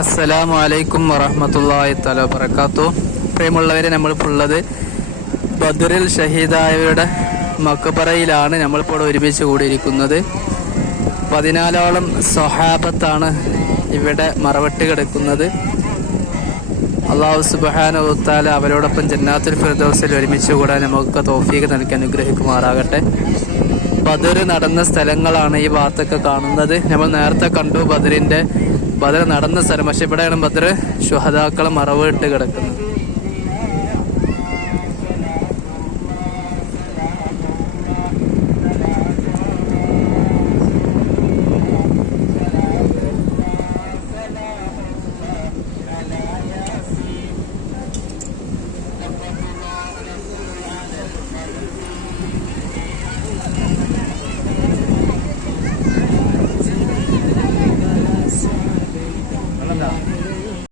അസ്സലാമു അലൈക്കും വറഹമത്തല്ലാഹി തല വബറകാത്തു. പ്രിയമുള്ളവരെ നമ്മളിപ്പോൾ ബദറിൽ ഷഹീദായവരുടെ മക്കബറയിലാണ് നമ്മളിപ്പോൾ ഒരുമിച്ച് കൂടിയിരിക്കുന്നത്. പതിനാലോളം സ്വഹാബത്താണ് ഇവിടെ മറവട്ട് കിടക്കുന്നത്. അള്ളാഹു സുബാന ഉത്താല അവരോടൊപ്പം ജന്നാത്തുൽ ഫിർദൗസിൽ ഒരുമിച്ച് കൂടാൻ നമുക്ക് തോഫീക്ക് നൽകി അനുഗ്രഹിക്കുമാറാകട്ടെ. ബദർ നടന്ന സ്ഥലങ്ങളാണ് ഈ ഭാഗത്തൊക്കെ കാണുന്നത്. നമ്മൾ നേരത്തെ കണ്ടു ബദറിന്റെ ബദർ നടന്ന സ്ഥലം. പക്ഷെ ഇവിടെയാണ് ബദർ ശുഹതാക്കളെ മറവ് ഇട്ട് കിടക്കുന്നത്. 감사합니다.